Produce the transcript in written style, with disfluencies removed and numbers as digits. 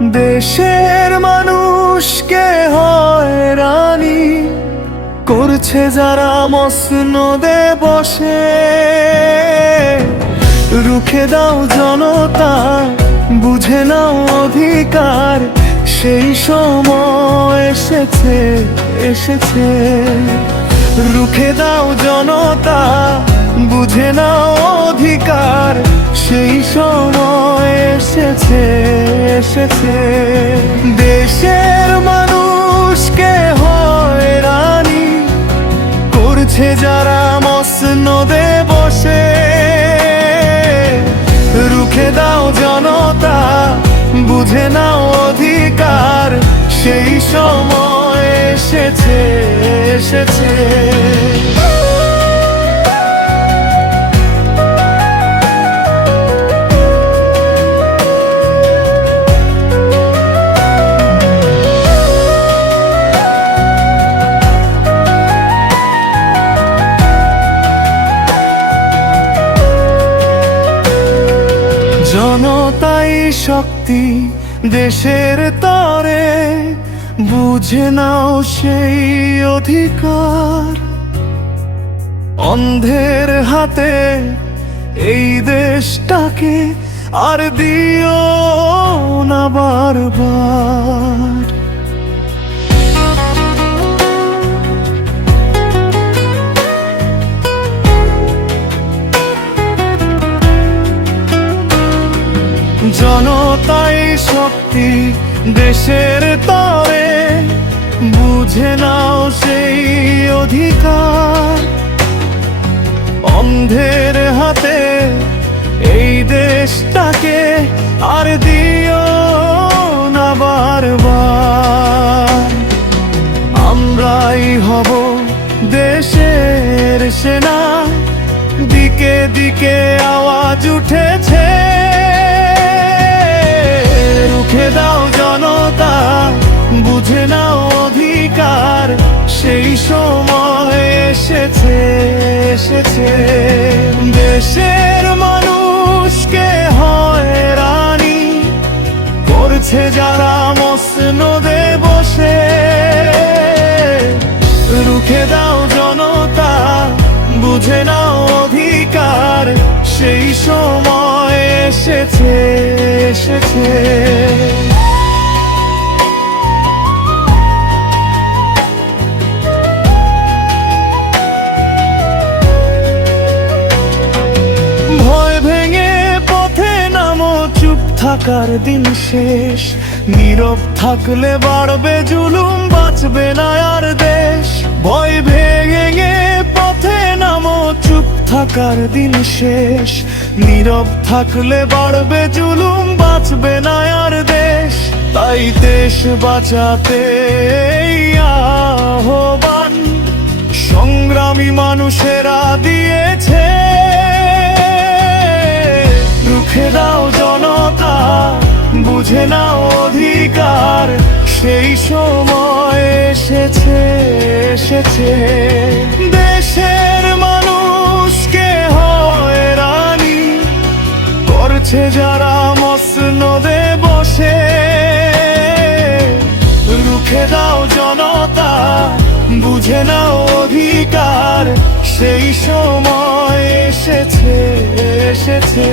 দেশের মানুষকে হয়রানি করছে যারা মসনদে বসে। রুখে দাও জনতা, বুঝে নাও অধিকার, সেই সময় এসেছে এসেছে। রুখে দাও জনতা, বুঝে নাও অধিকার, সেই সময় এসেছে এসেছে। দেশের মানুষকে হয়রানি করছে যারা মসনদে বসে। রুখে দাও জনতা, বুঝে নাও অধিকার, সেই সময় এসেছে এসেছে। জনতাই শক্তি দেশের তরে, বুঝে নাও সেই অধিকার। অন্ধের হাতে এই দেশটাকে আর দিও না বারবার। জনতাই শক্তি দেশের তরে, বুঝে নাও সেই অধিকার। অন্ধের হাতে এই দেশটাকে আর দিও না বারবার। আমরাই হব দেশের সেনা, দিকে দিকে আওয়াজ উঠেছে। রুখে দাও জনতা, বুঝে নাও অধিকার, সেই সময় এসেছে এসেছে। দেশের মানুষকে হয়রানি করছে যারা মসনদে বসে। রুখে দাও জনতা, বুঝে নাও অধিকার, সেই সময় এসেছে এসেছে। ভয় ভেঙে পথে নামো, চুপ থাকার দিন শেষ। নীরব থাকলে বাড়বে জুলুম, বাঁচবে না আর দেশ। ভয় ভেঙে পথে নামো, চুপ থাকার দিন শেষ। নীরব থাকলে বাড়বে জুলুম, বাঁচবে না আর দেশ। তাই দেশ বাঁচাতে এই আহ্বান সংগ্রামী মানুষেরা দিয়েছে। রুখে দাও জনতা, বুঝে নাও অধিকার, সেই সময় এসেছে এসেছে। দেশের মানুষকে হয়রানি করছে যারা মসনদে বসে। রুখে দাও জনতা, বুঝে নাও অধিকার, সেই সময় এসেছে এসেছে।